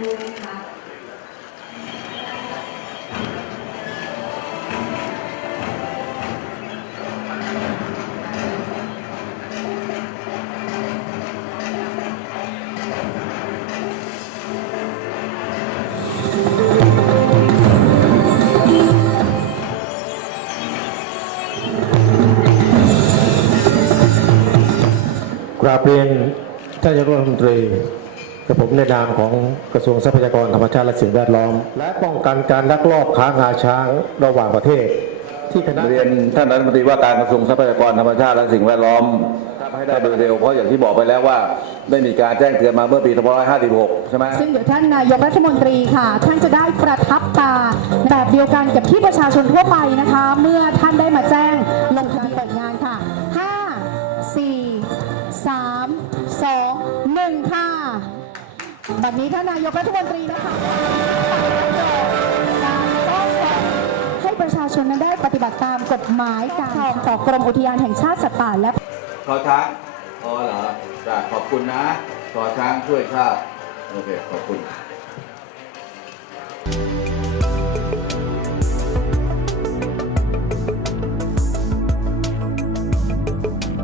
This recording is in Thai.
ด้วยนะคะกราบเรียนท่านนายกรัฐมนตรี กับผมในนามของกระทรวงทรัพยากรธรรมชาติและสิ่งแวดล้อม และป้องกันการลักลอบค้างาช้างระหว่างประเทศ ที่คณะเรียนท่านรัฐมนตรีว่าการกระทรวงทรัพยากรธรรมชาติและสิ่งแวดล้อมให้ได้โดยเร็วเพราะอย่างที่บอกไปแล้วว่า ได้มีการแจ้งเตือนมาเมื่อปี2556 ใช่ไหมซึ่งเดี๋ยวท่านนายกรัฐมนตรีค่ะ ท่านจะได้ประทับตาแบบเดียวกันกับที่ประชาชนทั่วไปนะคะ เมื่อท่านได้มาแจ้งลงทะเบียนเปิดงานค่ะ 5 4 3 2 1 ค่ะ บบนี้ท่านนายกรัฐมนตรีนะคะให้ประชาชนนั้นได้ปฏิบัติตามกฎหมายการของกรมอุทยานแห่งชาติสัตว์ป่าและขอช้างพอเหรอจ้ขอบคุณนะขอช้างช่วยชาติโอเคขอบคุณ